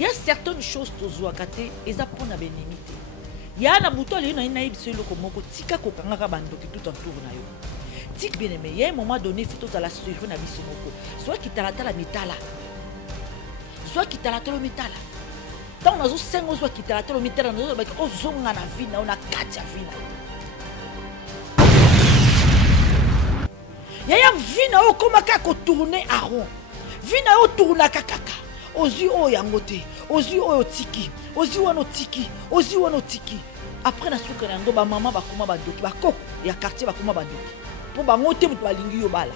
Il y a certaines choses tozuakate eza pona benimité. Il y a na buto le na inaïb selo komoko tika kokanga bando ki tout autour na yo. Tik bien aimé, il y a un moment donné fito za la suivre na biso moko. Soit qui talata la mitala. Soit qui talata le mitala. Tant on a zo sengo soit qui talata le mitala na zo ba ko zonga na vie na ona katia vie na. Il y a vie na o komaka ko tourner à rond. Vie na o tourner kakaka. Ozi o yangote, ozi o tiki, ozi wano tiki, ozi wano tiki. Après na suka na ngo ba mama ba kuma ba doki ba koko ya quartier ba kuma ba doki. Pour ba ngote mutu ba lingi yo bala.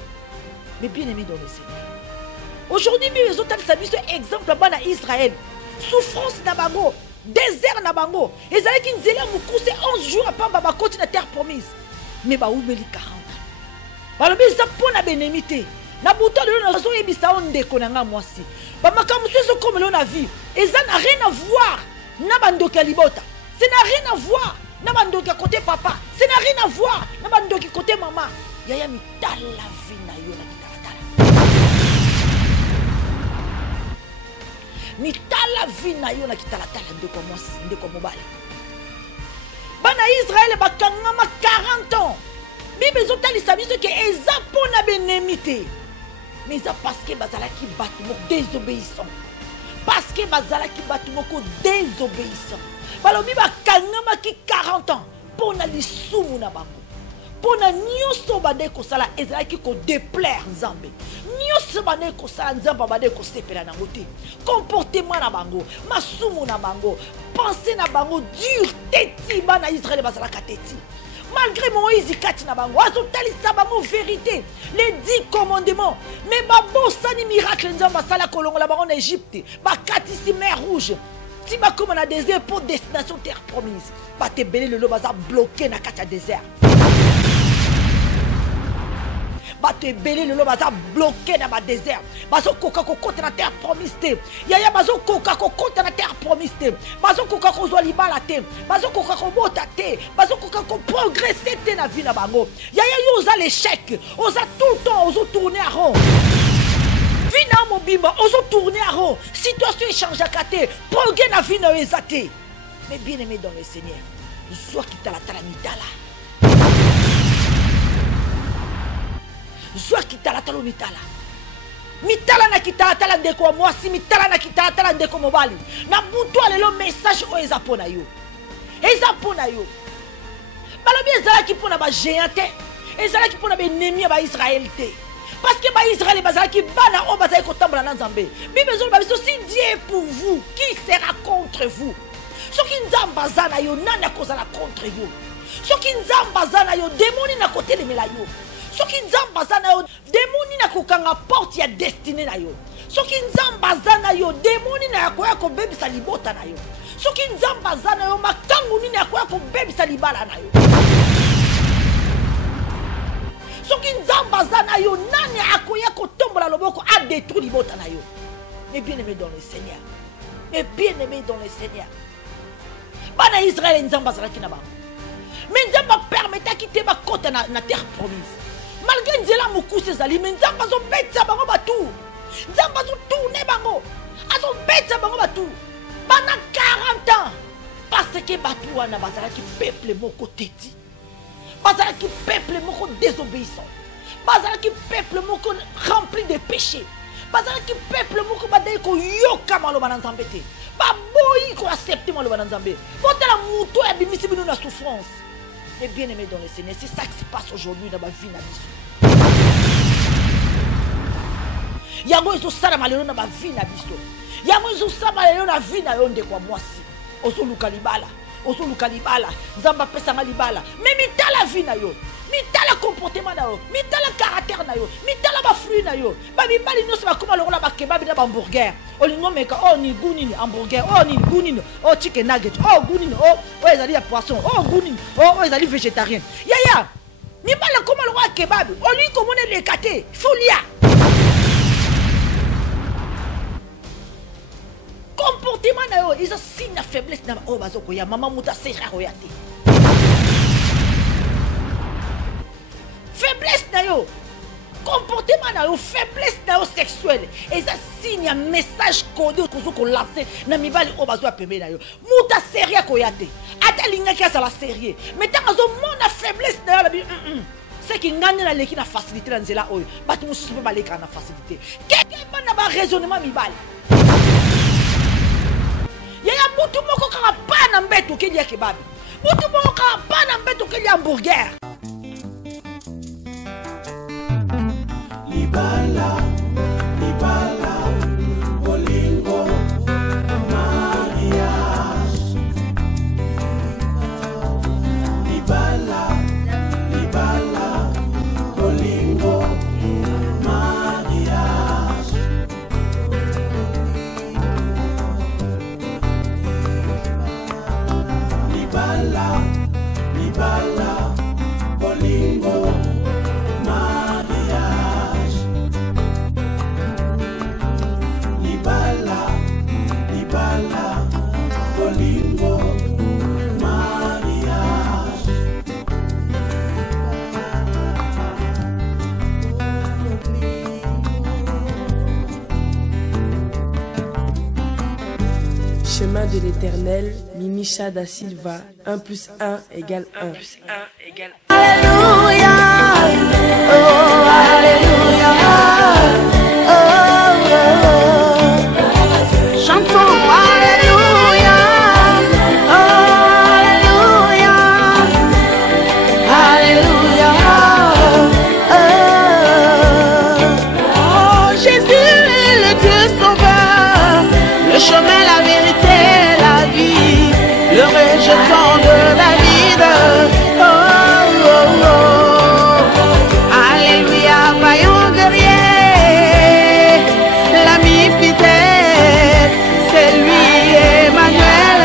Mais bien aimé dans le Seigneur. Aujourd'hui les autres sabiso exemple bana Israël. Souffrance na bango, désert na bango. Ezali ki nzela mukuse 11 jours apamba ba koti na terre promise. Mais ba oumeli 40 ans. Ba lobi za pona bénémité. Na buto de na zo yebisa onde konanga mwasi. Ba makamusu so comme l'on vie. Et ça n'a rien à voir. Na bandoki libota. Ça n'a rien à voir. Na bandoki côté papa. Ça n'a rien à voir. Na bandoki côté maman. Yaya mitala vie na yo na kitalatala. Mitala vie na yo na kitalatala ndeko mwasi ndeko mobali. Bana Israël bakangama 40 ans. Bible zotali sabiso ke eza pona bénémité. Mais ça parce que bazala qui battu désobéissant. Parce que bazala qui battu désobéissant. Balobi ba kangama ki 40 ans pour na lisumu na bango. Pour na nyoso bade ko sala ezala ki ko déplaire Nzambe. Nyoso bade ko sala Nzamba bade ko sepela na ngote. Comportement na bango, masumu na bango, pensée na bango dur teti bana Israël bazala kateti. Malgré Moïse kati na bango, azotali sabango vérité, les 10 commandements. Mais babo sani miracle nzamba sala kolongo la bango en Égypte, ba kati si mer rouge. Si ba comme na désert pour destination terre promise, ba te belé le baza bloqué na kati désert. Ba te belé le baza bloqué na ba désert. Bazo koka kokota na terre promise te. Yaya bazo koka kokota na terre promise te. Bazo koka kozwa libala te. Bazo koka kobota te. Bazo koka ko progresser te na vie na bango. Yaya yo oza l'échec. Oza tout le temps ozo tourner à rond. Vie na mobimba ozo tourner à rond. Situation échange à kate. Progrès na vie na ezate. Mais bien aimé dans le Seigneur. Soit qui t'a la mitala. Soit qui t'a la mitala. Mitala na kitala ndeko mwasi mitala na kitala ndeko mobali na butu alelo message o ezapona yo balobi ezala ki pona ba géante ezala ki pona ba ennemi ba Israël te parce que ba Israël bazala ki bana o bazala ko tambola na Nzambe Bible zo ba biso si Dieu est pour vous qui sera contre vous soki Nzamba zana yo nani akozala contre yo soki Nzamba zana yo démoni na côté de mela yo soki Nzamba zana yo démoni na kokanga porte ya destinée na yo soki Nzamba zana yo démoni na yakoya ko bebisa libota na yo soki Nzamba zana yo makangu nini yakoya ko bebisa libala na yo soki Nzamba zana yo nani akoya ko tombola loboko a détruire libota na yo. Mais bien aimé dans le Seigneur, mais bien aimé dans le Seigneur, bana Israël Nzamba zana ki na ba mais Nzamba permettait quitter ma côte na terre promise. Malgré Nzela Moukouse Zali, mais Nzamba zo betsa bango batou. Nzamba zo tourner bango. Azo betsa bango batou. Pendant 40 ans. Parce que batou wana bazala ki peuple moko teti. Bazala ki peuple moko désobéissant. Bazala ki peuple moko rempli de péchés. Bazala ki peuple moko badai ko yoka maloba na Nzambe te. Ba boyi ko accepter maloba na Nzambe. Botela muto ya bimisi bino na souffrance. Et bien aimé dans le Seigneur, c'est ça qui se passe aujourd'hui dans ma vie. Yango iso sala malelo na ma vie na biso. Yango iso sala malelo na vie na yonde kwa mwasi. Oso luka libala. Nzamba pesa libala. Mais mitala vie na yo. Mitala comportement na yo. Mitala caractère na yo. Mitala ba fruit na yo. Ba bibali no se ba koma lokola ba kebab na ba hamburger. Olingo meka oh ni gunini hamburger. Oh ni gunini. Oh chicken nugget. Oh gunini. Oh ezali ya poisson. Oh gunini. Oh ezali végétarien. Yaya. Mibala koma lokola kebab. Oli komone le kate. Folia. Comportement na yo, ils ont signe de faiblesse na oh bazoko ya maman muta sera royate. Faiblesse na yo. comportement na yo faiblesse na yo sexuelle eza signe ya message codé ko lancer na mibali o bazwa pembe na yo muta sérieux ko yate ata linga ki azala sérieux mais tant azo mona faiblesse na yo la bi c'est qui ngani na leki na facilité na nzela oyo batu mususu pe baleka na facilité keke bana ba raisonnement mibali yaya mutu moko kaka pa na mbeto keli ya kebabi mutu moko kaka pa na mbeto keli ya hamburger Libala, Libala, Bolingo, mariage. Libala, Libala, Bolingo, mariage. Libala, Libala, Bolingo, mariage. Libala, Libala, Bolingo, mariage. Chemin de l'éternel, Mimicha da Silva, 1 + 1 = 1. Alléluia, oh Alléluia, chantons Alléluia, oh Alléluia, Alléluia, oh Jésus est le Dieu sauveur, le chemin, la vérité, la vie, le rejeton de David. Alléluia, vaillant guerrier, l'ami fidèle, c'est lui Emmanuel,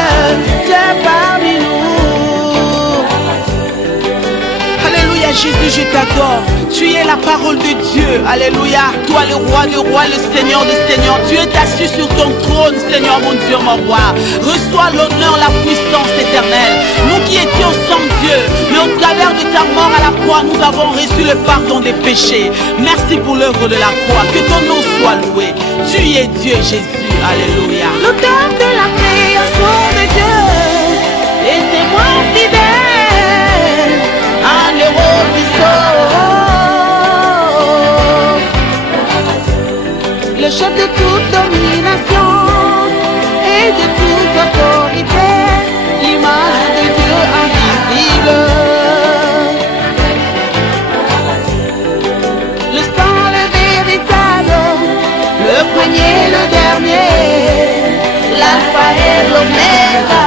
Dieu parmi nous. Alléluia Jésus, je t'adore. Tu es la parole de Dieu. Alléluia. Toi le roi des rois, le Seigneur des seigneurs. Tu es assis sur ton trône, Seigneur mon Dieu, mon roi. Reçois l'honneur, la puissance éternelle. Nous qui étions sans Dieu, mais au travers de ta mort à la croix, nous avons reçu le pardon des péchés. Merci pour l'œuvre de la croix. Que ton nom soit loué. Tu es Dieu, Jésus. Alléluia. L'auteur de la création de Dieu, les témoins fidèles, un héros qui sauve. Le chef de toute domination et de toute autorité, l'image de Dieu invisible. Le sang, le véritable, le premier, le dernier, l'alpha et l'oméga.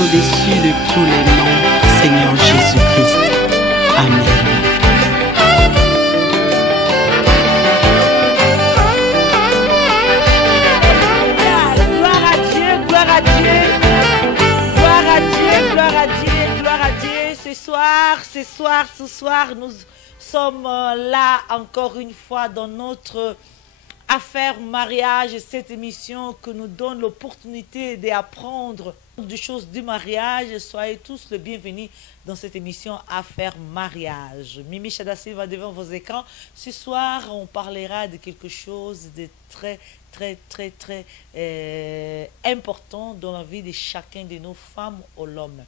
Au-dessus de tous les noms, Seigneur Jésus-Christ. Amen. Gloire à Dieu, gloire à Dieu, gloire à Dieu, gloire à Dieu, gloire à Dieu. Ce soir, nous sommes là encore une fois dans notre affaire mariage, cette émission que nous donne l'opportunité d'apprendre des choses du mariage. Soyez tous les bienvenus dans cette émission Affaires mariage. Mimicha da Silva devant vos écrans. Ce soir, on parlera de quelque chose de très important dans la vie de chacun de nos femmes ou l'homme.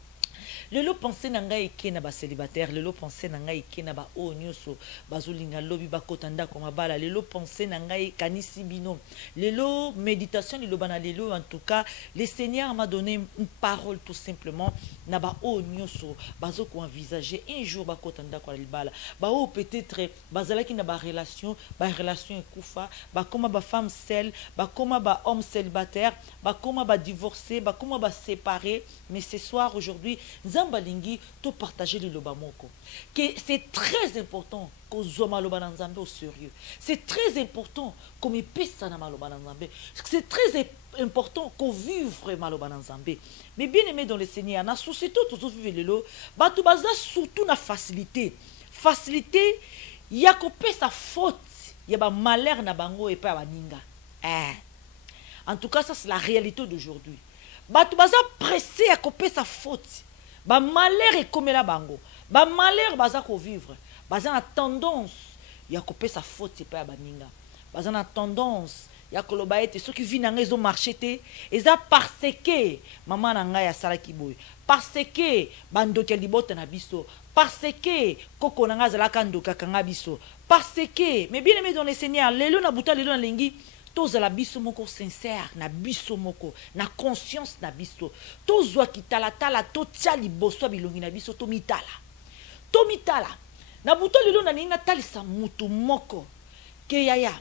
Lelo pensé nanga eke na ba célibataire, lelo pensé nanga eke na ba o nyoso bazulinga lobi bakotanda ko mabala, lelo pensé nanga kanisi bino, lelo méditation lelo bana lelo. En tout cas, le Seigneur m'a donné une parole tout simplement na ba o nyoso bazo ko envisager un jour bakotanda ko libala ba o peut-être bazalaki na ba relation ekufa ba koma ba femme seule, ba koma ba homme célibataire, ba koma ba divorcé, ba koma ba séparé. Mais ce soir aujourd'hui nzamba lingi to partager les loba moko que c'est très important ko zo maloba na nzambe au sérieux. C'est très important ko mi pesa na maloba na nzambe. C'est très important ko vivre maloba na nzambe. Mais bien aimé dans le Seigneur, na société to zo vivre lelo, ba to baza surtout na facilité. Facilité ya ko pesa faute, ya ba malheur na bango et pas baninga. En tout cas, ça c'est la réalité d'aujourd'hui. Bato baza pressé à couper sa faute. Ba malheur est comme la bango. Ba malheur baza ko vivre. Baza na tendance ya couper sa faute c'est pas baninga. Baza na tendance ya koloba ete ceux qui viennent en réseau marché té eza parce que maman na ngai ya sala kiboy. Parce que bando ke libota na biso. Parce que koko na ngazala kandoka kanga biso. Parce que mais bien aimé dans le Seigneur, lelo na buta lelo na lengi tozala biso moko sincère na biso moko na conscience na biso tozwa kitala tala to tia liboso bilongi na biso to mitala na buto lelo na ninga talisa mutu moko ke yaya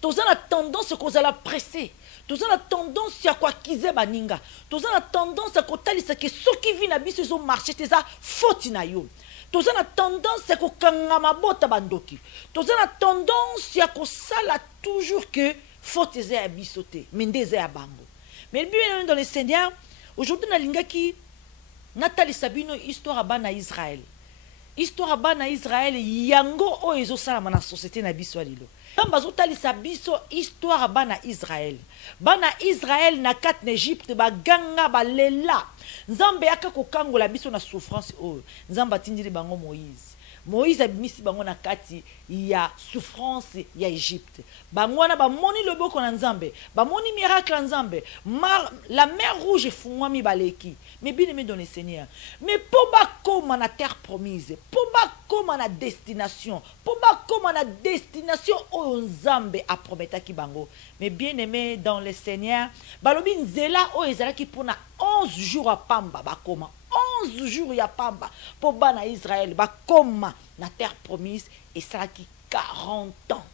tozala tendance kozala pressé tozala tendance ya kwa kize baninga tozala tendance ya kotalisa ke soki vi na biso zo marché teza faute na yo toza na tendance ya kokanga mabota bandoki toza na tendance ya kosala toujours que faute eza ya biso te mende eza ya bango. Mais bien dans le Seigneur aujourd'hui na lingaki natalisa bino histoire bana Israël yango o ezosalama na société na biso lelo tamba zotalisa biso histoire bana Israël na kati na Egypte baganga balela nzambe yaka kokangola biso na souffrance oyo nzambe atindili bango Moïse abimisi bango na kati ya souffrance ya Egypte bango wana bamoni loboko na nzambe bamoni miracle na nzambe la mer rouge efungwami baleki. Mais bien aimé dans le Seigneur, mais pour bakoma na terre promise, pour bakoma na destination oyo nzambe a prometaki bango. Mais bien aimé dans le Seigneur, balobi nzela oyo ezalaki pona 11 jours a pamba bakoma 11 jours ya pamba pour bana Israël bakoma na terre promise et ça qui 40 ans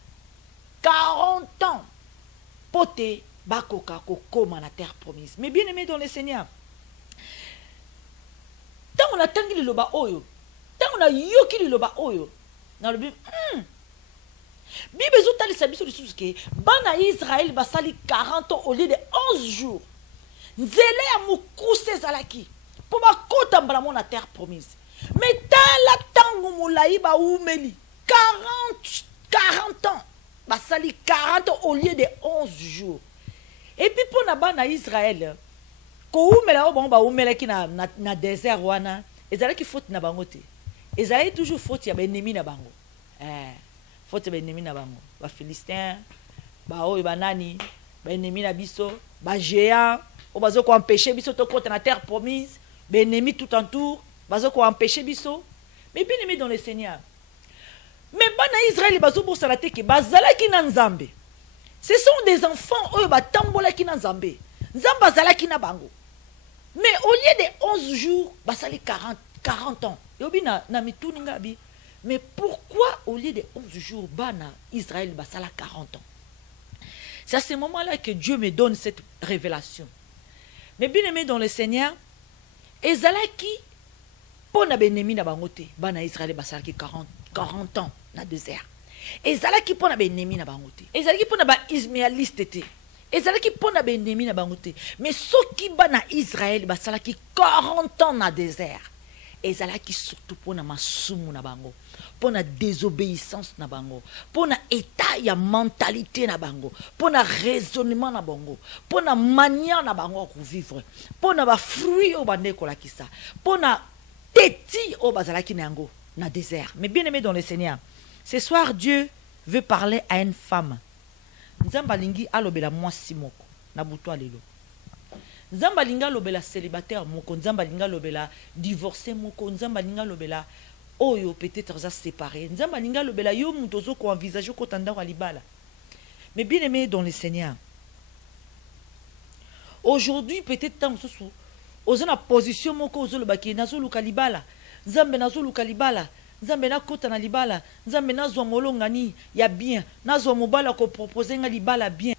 pote bakoka kokoma na terre promise. Mais bien aimé dans le Seigneur, tant on a tangi liloba oyo, tant on a yoki liloba oyo, na lobi Bible zotali sabiso lisusu ke bana Israël basali 40 ans au lieu de 11 jours. Nzele ya mukuse zalaki pour bakota mbala mona terre promise. Mais tala tangu mulai ba umeli 40 ans basali 40 ans au lieu de 11 jours. Et puis pour na bana Israël ko umela o ba umela ki na désert wana ezalaki faute na bango te. Ezalaki toujours faute ya ba ennemi na bango. Faute ba ennemi na bango. Ba Philistins, ba oyo banani, ba ennemi na biso, ba géant, o bazo ko empêcher biso to côté na terre promise, ba ennemi tout en tour, bazo ko empêcher biso. Mais bien aimé dans le Seigneur. Mais bana Israël bazo bosala te ke bazalaki na Nzambe. Ce sont des enfants oyo batambolaki na Nzambe. Nzambe bazalaki na bango. Mais au lieu de 11 jours, basali 40 ans. Yobi na mituni ngabi. Mais pourquoi au lieu de 11 jours, bana Israël basala 40 ans? C'est à ce moment-là que Dieu me donne cette révélation. Mais bien aimé dans le Seigneur, ezalaki pona benemi na bangote, bana Israël basala 40 ans na désert. Ezalaki pona benemi na bangote. Ezalaki pona ba ismaéliste te. Ezalaki pona benemi na bangote. Mais soki bana Israël basalaki 40 ans na désert. Ezalaki surtout pona masumu na bango, pona désobéissance na bango, pona état ya mentalité na bango, pona raisonnement na bango, pona manière na bango ko vivre, pona ba fruit o bande ko lakisa, pona teti o bazalaki na yango na désert. Mais bien aimé dans le Seigneur, ce soir Dieu veut parler à une femme. Nzamba lingi alobela mwasi moko na butwa lelo. Nzamba linga lobela célibataire moko, nzamba linga lobela divorcé moko, nzamba linga lobela oyo peut-être za séparé, nzamba linga lobela yo mutozo ko envisager ko tanda wa libala. Mais bien aimé dans le Seigneur, aujourd'hui peut-être tant soso ozana position moko ozoloba ki nazo luka libala, nzambe nazo luka libala, nzambe na kota na libala, nzambe nazo molonga ni ya bien, nazo mobala ko proposer nga libala bien.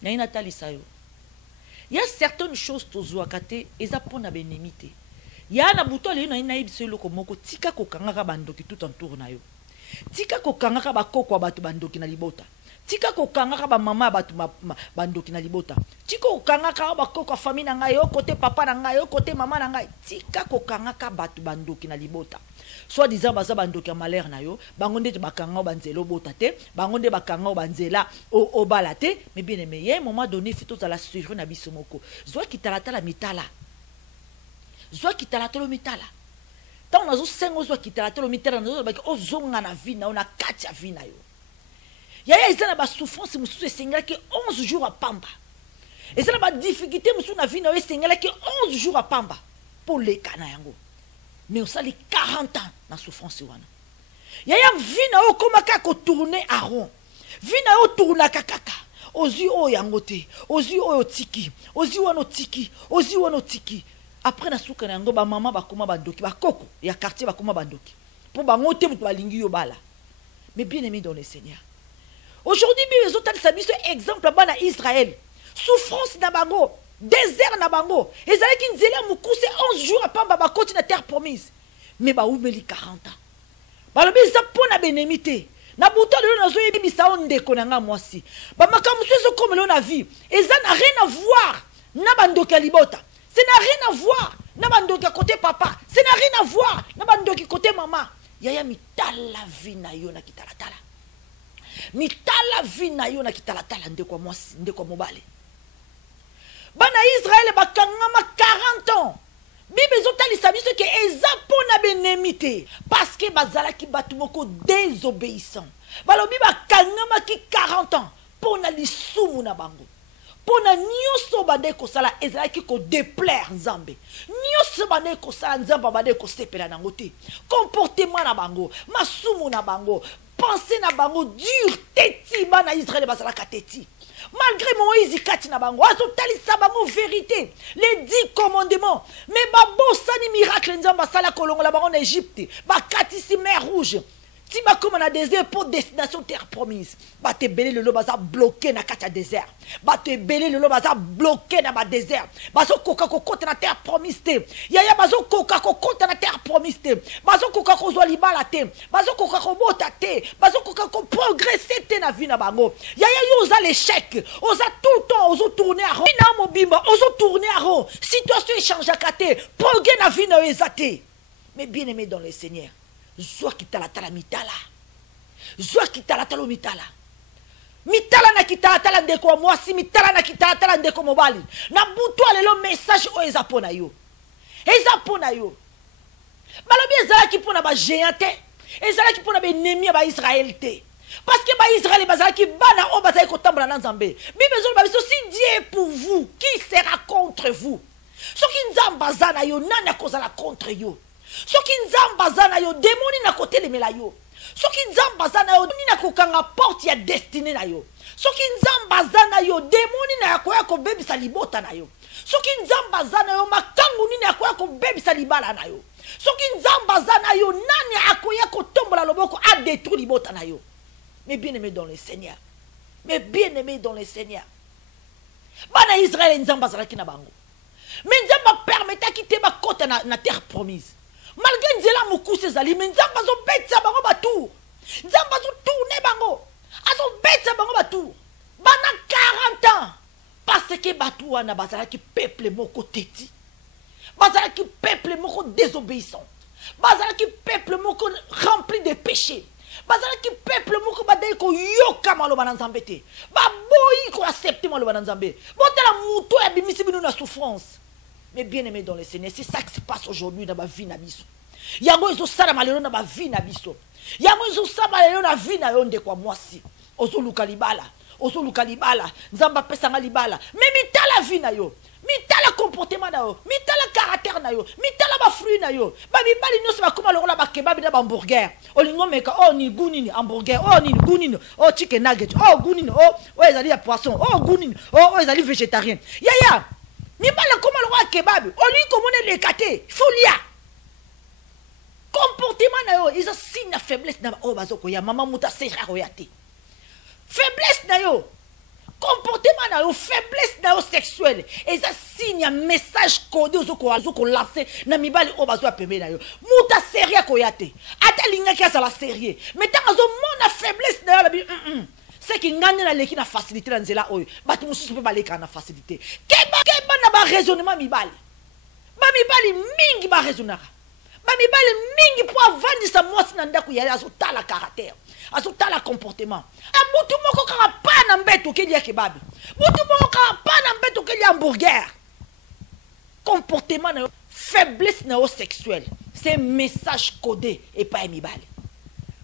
Na ina talisa yo. Il y a certaines choses tozouakate eza pona benemite. ya na buto le na biso eloko moko tika kokangaka bandoki tout entour na yo tika kokangaka bakoko bato bandoki na libota tika kokangaka ba mama bato bandoki na libota tika kokangaka bakoko famille na ngai yo côté papa na ngai yo côté mama na ngai tika kokangaka bato bandoki na libota soit disant baza bandoki ya malheur na yo bango nde bakanga banzela obota te bango nde bakanga banzela obala te mais bien aimé y a un moment donné fito za la sur na biso moko zwa kitalatala mitala zwa kitalatala mitala tant nazo sengo zwa kitalatala mitala nazo baki ozonga na vie na ona kati ya vie na yo yaya ezana ba souffrance mususu esengela ki 11 jours à pamba ezana ba difficulté mususu na vie na yo esengela ki 11 jours à pamba pour les kana yango mais osali 40 ans na souffrance wana yaya vie na yo komaka ko tourner à rond vie na yo tourna kakaka ozi o yango te ozi o tiki ozi wana tiki ozi wana tiki après na suka na yango ba mama bakoma bandoki bakoko ya quartier bakoma bandoki pour bango te mutu balingi yo bala mais bien aimé dans le Seigneur aujourd'hui les autres sabiso exemple bana Israël souffrance na bango désert na bango ezalaki nzela mukuse 11 jours à pamba bakoti na terre promise mais ba umeli 40 ans balobi za pona benemité na buto lelo nazo yebisa ondeko na nga mwasi ba makambo sezo comme na vie eza na rien à voir na bandoki ya libota ça n'a rien à voir na bandoki côté papa ça n'a rien à voir na bandoki côté maman yaya mitala vie na yo na kitalatala mitala vie na yo na kitalatala ndeko mwasi ndeko mobale bana Israël bakangama 40 ans bible ezotalisa biso ke eza pona benemite parce que bazalaki bato moko désobéissant balobi bakangama ki 40 ans pona lisumu na bango pona nyonso bande kosala ezalaki ko déplaire nzambe nyonso bande kosala nzambe bande kosepela nango te comportement na bango masumu na bango pensée na bango dur teti bana Israël bazalaka teti malgré Moïse kati na bango azotalisa bango vérité les 10 commandements mais babosani miracle nzambe asala kolongola bango na Égypte bakatisi mer rouge si ba comme na désert pour destination terre promise ba te belé le baza bloqué na kati désert ba te belé le baza bloqué na ba désert bazo koka kokota na terre promise te yaya bazo koka kokota na terre promise te bazo koka kozwa libala te bazo koka kobota te bazo koka ko progresser te na vie na bango yaya yo oza l'échec oza tout le temps ozo tourner à rond na mobimba ozo tourner à rond situation change à kate progrès na vie na ezate mais bien aimé dans le Seigneur zwa kitalatala mitala zwa kitalatala mitala mitala na kitalatala ndeko mwasi mitala na kitalatala ndeko mobali na butu alelo message o eza pona yo balobi ezalaki pona ba géant te ezalaki pona ba ennemi ba Israël te parce que ba Israël bazalaki bana o bazali kotambola na nzambe bible zo babiso si Dieu est pour vous qui sera contre vous soki nzamba zana yo nani akozala contre yo soki nzamba zana yo demoni na kote lemela yo soki nzamba zana yo nini na kokanga porte ya destinée na yo soki nzamba zana yo demoni na yakoya ko bebisa libota na yo soki nzamba zana yo makangu nini yakoya ko bebisa libala na yo soki nzamba zana yo nani akoya ko tombola loboko a détruire libota na yo mais bien aimé dans le Seigneur bana Israël nzamba zala kina bango mais nzamba permettra quitter ba côte na terre promise malgré nzela mukuse zali mais nzamba zo betsa bango batour nzamba zo tourner bango azo betsa bango batour bana 40 ans parce que batou wana bazala ki peuple moko teti bazala ki peuple moko désobéissant bazala ki peuple moko rempli de péchés bazala ki peuple moko badai ko yoka maloba na nzambe te baboyi ko accepter maloba na nzambe botala muto ya bimisi binu na souffrance. Mais bien aimé dans le Seigneur, c'est ça qui se passe aujourd'hui dans ma vie nabiso. Yango izo sala malero na ma vie nabiso. Yango izo sala malero na vie na yonde kwa mwasi. Ozo luka libala, nzamba pesa nga libala. Mais mitala vie na yo, mitala comportement na yo, mitala caractère na yo, mitala ba fruit na yo. Ba mibali nyonso ba koma lokola ba kebab na ba hamburger. Olingo meka oh ni gunini hamburger, oh ni gunini, oh chicken nugget, oh gunini, oh ezali ya poisson, oh gunini, oh ezali végétarien. Yaya mibala koma lokola kebab, oli komone lekate, folia. Comportement na yo, ils ont signe na faiblesse na o bazoko ya mama muta sera royate. Faiblesse na yo. comportement na yo faiblesse na yo sexuelle et ça signe un message codé aux ko lancer na mibali o bazo pembe na yo muta sérieux ko yate ata linga ki ça la sérieux mais tant azo mona faiblesse na yo la bi c'est qui ngane na leki na facilité na nzela oyo batu mususu pe baleka na facilité keba na ba raisonnement mibali mingi ba raisonnera ba mibali mingi pour avandisa mwasi na ndako ya azo tala caractère azo tala comportement abutu moko kaka pa na mbeto ke dia kebabi butu moko kaka pa na mbeto ke dia hamburger comportement na faiblesse na sexuelle c'est message codé et pas mibali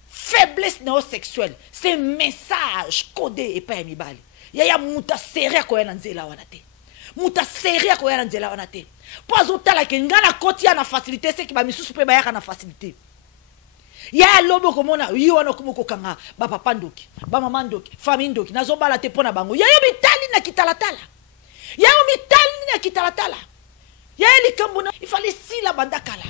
faiblesse na sexuelle c'est message codé et pas mibali ya muta seria ko ya nzela wana te muta seria ko ya nzela wana te po azo tala ke ngana kotia na facilité c'est ki ba misusu pe ba ya na facilité ya lobo komona yiwana komoko kanga ba papa ndoki ba mama ndoki famille ndoki nazo bala te pona bango ya yo bitali na kitalatala ya yo bitali na kitalatala ya likambona il fallait si la bandakala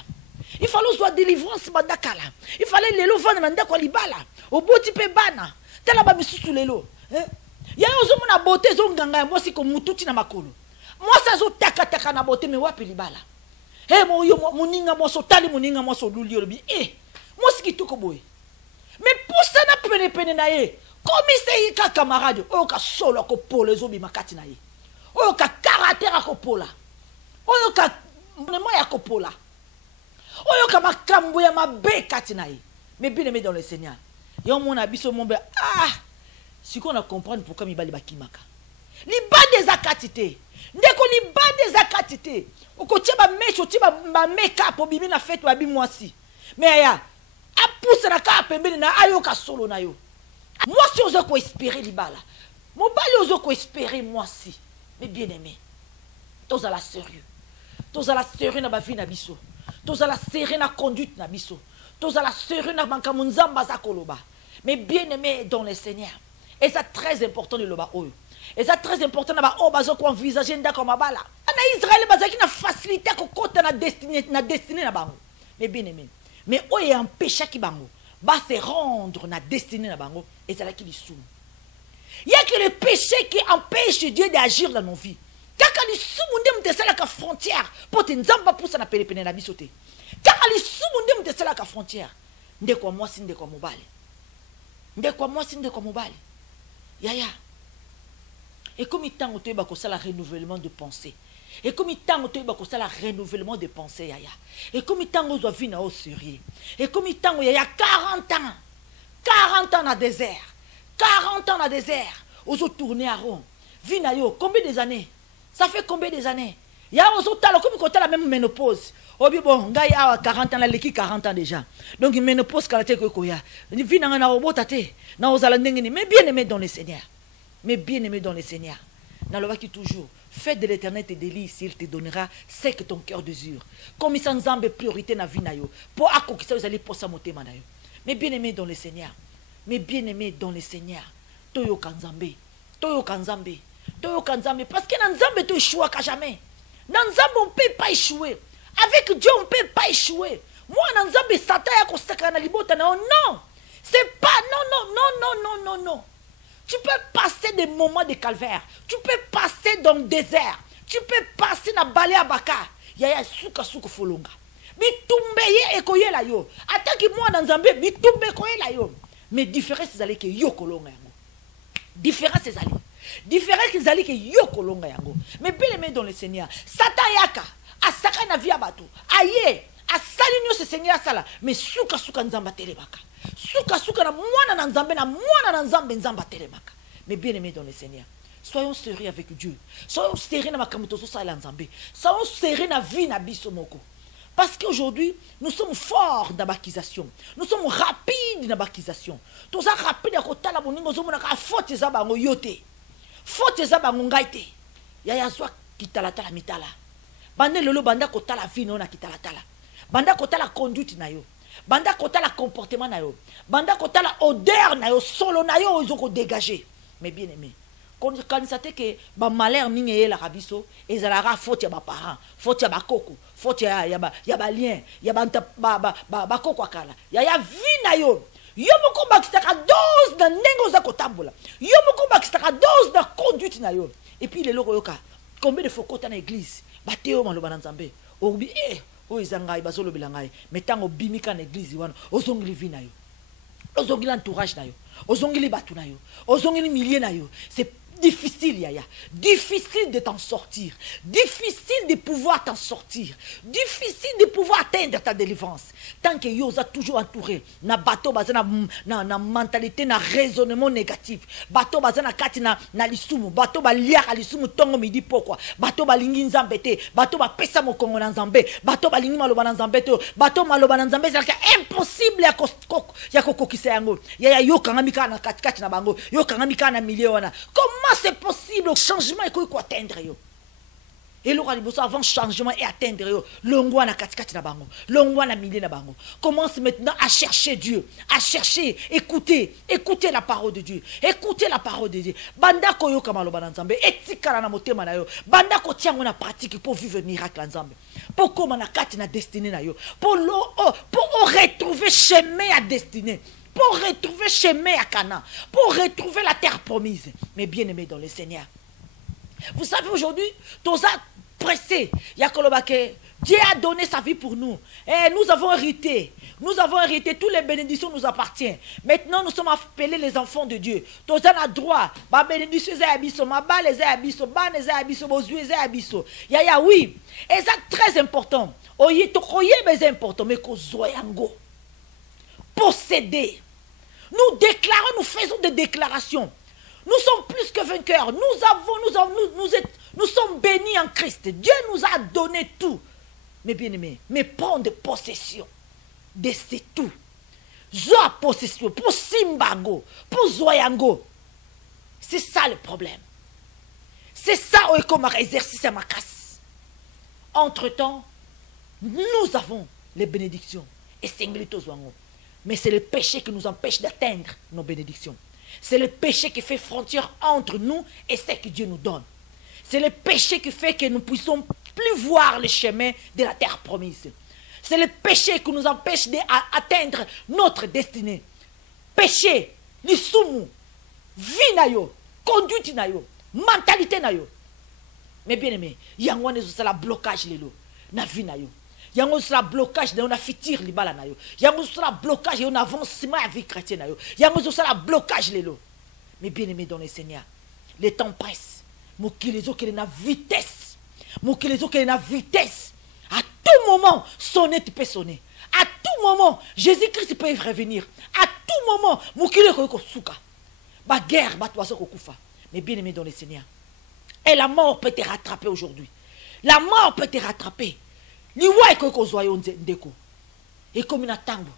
il fallait soit délivrance bandakala il fallait lelo vana na ndako libala oboti pe bana tala ba misusu lelo ya yo zo mona beauté zo nganga ya mwasi ko mututi na makolo mwasa zo taka na beauté me wapi libala mo yo muninga mwaso tali muninga mwaso luli obi moi ce qui tout koboy mais pour ça na pene na ye comme c'est ka camarade o ka solo ko polo zo bi makati na ye o ka caractère ko pola o ka mo ya ko pola o ka makambo ya mabe kati na ye mais bien aimé dans le Seigneur yo mon abiso mon be si qu'on a comprendre pourquoi mi bali bakimaka li ba des akatité ndeko li ba des akatité o ko tiba mecho tiba ba make-up o bibi na fête wa bi mwasi mais ya a pousse na ka pembeni na ayo ka solo na yo moi si ozo ko espérer libala mo bali ozo ko espérer moi si mais bien aimé tous à la sérieux na ba vie na biso tous à la sérieux na conduite na biso tous à la sérieux na banka munzamba za koloba mais bien aimé dans le Seigneur et c'est très important de loba oyo et c'est très important na ba o bazo ko envisager ndako mabala na Israël bazaki na facilité ko kota na destinée na bango mais bien aimé mais où est un péché qui bango va se rendre na destinée na bango et c'est là qui lui soum. Il y a que le péché qui empêche Dieu d'agir dans nos vies. Kaka li soum ndem te sala ka frontière pour te nzamba poussa na pele na bisote. Kaka li soum ndem te sala ka frontière. Ndeko moi si ndeko mobali. Ndeko moi si ndeko mobali. Yaya. Et comme il t'a oté ba ko sala renouvellement de pensée. Et comme il t'a oté ba ko sala renouvellement de pensée yaya. Et comme il t'a ozo vina au sérieux. Et comme il t'a yaya 40 ans na désert. 40 ans na désert. Ozo tourner à rond. Vina yo combien des années? Ça fait combien des années? Ya ozo tala comme ko tala même ménopause. Obi bon ngai awa 40 ans la leki 40 ans déjà. Donc ménopause kala te ko ya. Vina na robota te. Na ozala ndengeni mais bien aimé dans le Seigneur. Mais bien aimé dans le Seigneur. Dans le qui toujours fais de l'Éternel tes délices, il te donnera ce que ton cœur désire. Comme il s'en zambe priorité na vie na yo. Pour akokisa vous allez pour sa moté manayo. Mais bien aimé dans le Seigneur. Mais bien aimé dans le Seigneur. Toyo kanzambe. Toyo kanzambe. Toyo kanzambe. Parce que dans Nzambe tu échoues à jamais. Dans Nzambe on ne peut pas échouer. Avec Dieu on ne peut pas échouer. Moi dans Nzambe Satan ya ko sakana libota na non. C'est pas non. Tu peux passer des moments de calvaire. Tu peux passer dans le désert. Tu peux passer dans balé à baka. Yaya suka folonga. Bitumbe ye ekoye la yo. Attends moi dans Nzambe bitumbe koye la yo. Mais différence c'est aller que yo kolonga yango. Différence c'est aller. Différence c'est aller que yo kolonga yango. Mais bien aimé dans le Seigneur. Satan yaka asaka na via bato. Aye asalinyo ce Seigneur sala. Mais suka nzamba telebaka. Suka na mwana na nzambe na mwana na nzambe nzamba telebaka. Mais bien aimé dans le Seigneur. Soyons sérieux avec Dieu. Soyons sérieux na makamuto so sala nzambe. Soyons sérieux na vie na biso moko. Parce qu'aujourd'hui, nous sommes forts dans l'accusation. Nous sommes rapides dans l'accusation. Tout ça rapide à côté la moningo zo mona ka faute za bango yote. Faute za bango ngaite. Yaya swa kitalatala mitala. Bande lolo banda kota la vie na kitalatala. Banda kota la conduite na yo. Banda kota la comportement na yo. Banda kota la odeur na yo solo na yo ozoko dégager. Mais bien aimé. Quand ça que ba malheur mingi la rabiso ezalara faute ya ba parents, faute ya ba koko, faute ya ba lien, ya ba koko akala. Ya vie na yo. yo moko bakisaka dose na ndenge oza kotambola, yo moko bakisaka dose na conduite na yo. Et puis lelo koyoka combien de fois kota na église bateo maloba na Nzambe obi o izangai bazolobela ngai metango bimika na église wana ozongili vi na yo, ozongili entourage na yo, ozongili batu na yo, ozongili milieu na yo. C'est difficile, Yaya. Difficile de t'en sortir. Difficile de pouvoir t'en sortir. Difficile de pouvoir atteindre ta délivrance. Tant que Yosa toujours entouré. Na bateau bazana na mentalité, na raisonnement négatif. Bateau bazana kati na lisumu. Bateau ba liar à lisumu tongo midi pourquoi. Bateau ba lingi nzambete. Bateau ba pesa mo kongo na nzambe. Bateau ba lingi maloba na nzambete. Bateau maloba na nzambe. C'est impossible ya kokokisa yango. Yaya yo kangamika na kati na bango. Yo kangamika na milieu wana. Comment c'est possible au changement et quoi atteindre yo? Et l'ora liboso avant changement et atteindre yo. Longwa na katikati na bango. Longwa na milieu na bango. Commence maintenant à chercher Dieu, à chercher, écouter la parole de Dieu. Écoutez la parole de Dieu. Banda ko yo kamaloba na Nzambe, etikala na motema na yo. Banda ko tiango na pratique pour vivre miracle na Nzambe. Pour comment na kati na destinée na yo. Pour retrouver chemin à destinée. Pour retrouver chemin à Canaan, pour retrouver la terre promise. Mais bien aimé dans le Seigneur. Vous savez aujourd'hui, tous a pressé. Yakolobake, Dieu a donné sa vie pour nous. Et nous avons hérité. Nous avons hérité. Toutes les bénédictions nous appartiennent. Maintenant, nous sommes appelés les enfants de Dieu. Tous a droit. Ma bénédiction est abisso. Ma balle est abisso. Ban est abisso. Vos yeux est abisso. Yaya, oui. Et ça, très important. Oye, tokoye, mais c'est important. Mais qu'on zoyango. Posséder. Nous déclarons, nous faisons des déclarations. Nous sommes plus que vainqueurs. Nous sommes bénis en Christ. Dieu nous a donné tout. Mais bien aimé, mais prendre possession de ce tout. Zoa possession pour Simbango, pour Zoyango. C'est ça le problème. C'est ça comme exercice à ma casse. Entre-temps, nous avons les bénédictions. Et c'est Zoyango. Mais c'est le péché qui nous empêche d'atteindre nos bénédictions. C'est le péché qui fait frontière entre nous et ce que Dieu nous donne. C'est le péché qui fait que nous ne puissions plus voir le chemin de la terre promise. C'est le péché qui nous empêche d'atteindre notre destinée. Péché, l'isumu, vie na yo, conduite na yo, mentalité na yo. Mais bien aimé, il y a un blocage na vie na yo. Il y a un blocage de la futur libala na yo. Il y a un blocage de l'avancement à vie chrétienne na yo. Il y a un blocage lelo. Mais bien aimé dans le Seigneur, le temps presse. Mokilizo qui est na vitesse. Mokilizo qui est na vitesse. À tout moment, sonner tu peux sonner. À tout moment, Jésus-Christ peut revenir. À tout moment, mokilizo ko suka. Ba guerre, ba toaso ko kufa. Mais bien aimé dans le Seigneur. Et la mort peut te rattraper aujourd'hui. La mort peut te rattraper. Liwa ko zoyo ndeko. Et comme na tango,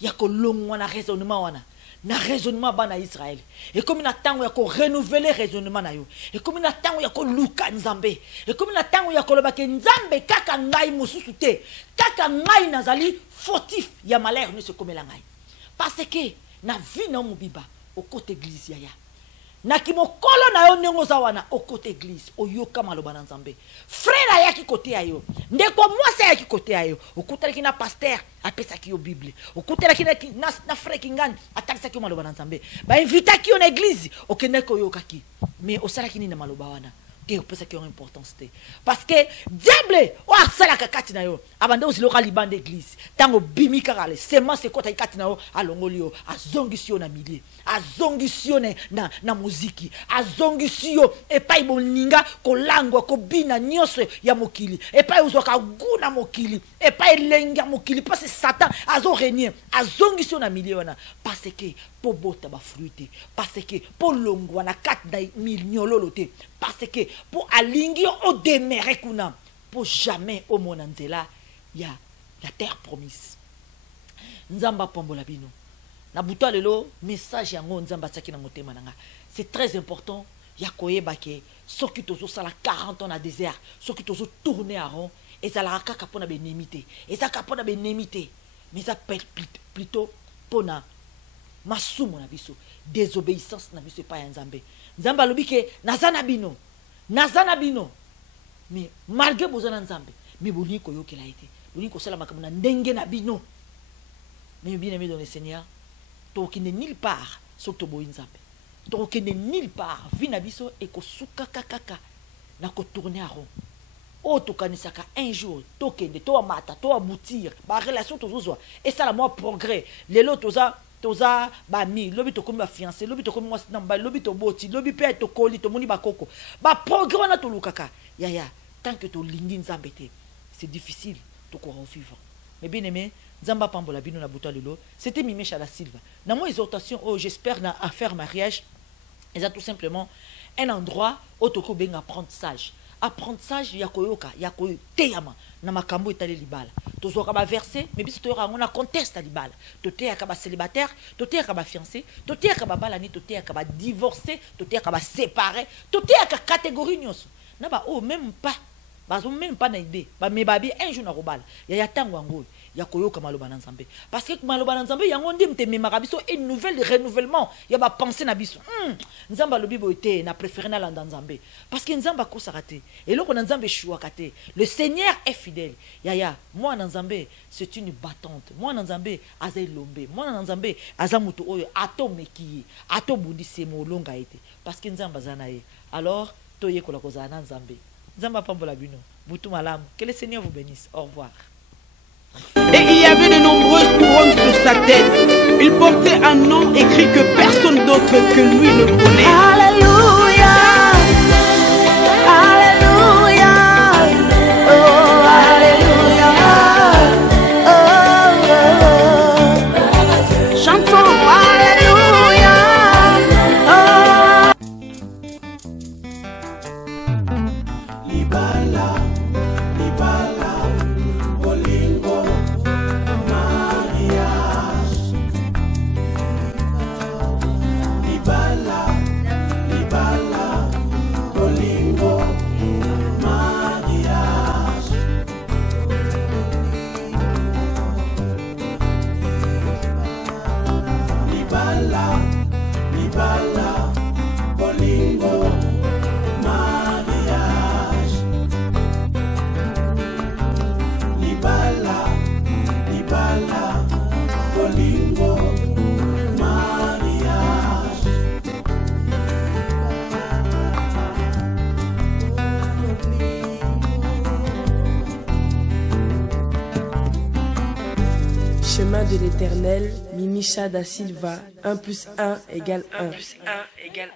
ya ko longwa na raisonnement wana. Na raisonnement bana Israël. Et comme na tango ya ko renouveler raisonnement na yo. Et comme na tango ya ko luka nzambe. Et comme na tango ya ko lobake nzambe kaka ngai mususu te. Kaka ngai nazali fautif ya malheur ne se komela ngai. Parce que na vie na mubiba au côté église ya. Na kimokolo na yo nengo zawana au côté église oyoka maloba na nzambe frère ya ki côté ayo ndeko mwasi ya ki côté ayo okutala ki na pasteur apesa ki yo bible okutala ki na frère kingani atakisa ki maloba na nzambe ba invita ki yo na église okende ko yoka ki mais osala ki ni na maloba wana te opesa ki yo importance te parce que diable o asala kakati na yo abande oziloka libande église tango bimika kale seulement c'est kota ikati na yo alongolio azongisio na milieu azongisio na muziki azongisio epai boninga kolangwa kobina nyonso ya mokili epai uzoka guna mokili epai lenga mokili parce que Satan azo régner azongisio na milieu wana parce que po bota ba fruité parce que po longwa na kat na minyololo te parce que pour alingi o demere kuna pour jamais au monanzela ya la terre promise nzamba pombola bino na buta lelo message yango nzamba tsaki na motema nanga c'est très important ya koyeba ke soki tozo sala 40 ans na désert soki tozo tourner à rond et ça la kaka pona benemité et ça kapona benemité mais ça plutôt pona masumo na biso désobéissance na biso pa ya nzambe nzamba lobi ke nazana bino mais malgré bozana nzambe mais boni ko yokela été boni ko sala makamuna ndenge na bino mais bien aimé dans le Seigneur tokende nulle part soki toboyi nzambe tokende nulle part vi na biso ekosuka kaka na kotourne a rond oyo tokanisaka un jour tokende toamata toaboutir barelation tozozwa esala mwa progrès lelo toza bami lobi tokomi bafiancé lobi tokomi mwasi na mobali lobi toboti lobi mpe tokoli tomoni bakoko baprogrès wana tolukaka yaya tant que tolingi nzambe te c'est difficile tokora vivre. Mais bien aimé nzamba pambola bino na buta lelo c'était Mimisha da Silva na mo exhortation oh j'espère na à faire mariage et tout simplement un endroit où toko benga apprentissage ya koyoka ya koyama na makambo etali libala tozoka ba verset mais biso toyoka ngona contexte libala toteyaka ba célibataire toteyaka ba fiancé toteyaka ba balani toteyaka ba divorcé toteyaka ba séparé toteyaka catégorie nyonso na ba oh même pas na idée ba mebabi un jour na robala ya tango ngo ya koyoka maloba na nzambe parce que maloba na nzambe yango ndi mtememaka biso une nouvelle renouvellement ya ba penser na biso nzamba lobi boité na préféré na landa nzambe parce que nzamba ko sarate et loko na nzambe chouaka te le Seigneur est fidèle yaya moi na nzambe c'est une battante moi na nzambe azai lombe moi na nzambe azamuto oyo atomeki atobundise molonga ete parce que nzamba zanaye alors toye kola kozana na nzambe nzamba pambola bino butu malamu que le Seigneur vous bénisse au revoir. Et il y avait de nombreuses couronnes sur sa tête. Il portait un nom écrit que personne d'autre que lui ne connaît. Alléluia, Alléluia, oh Alléluia, oh, oh. Chantons Alléluia, oh. Libala, libala, bolingo, mariage. Libala, libala, bolingo, mariage. Libala, libala, bolingo, mariage. Libala, libala, bolingo, mariage. Chemin de l'Éternel, Mimisha da Silva, 1 + 1 = 1.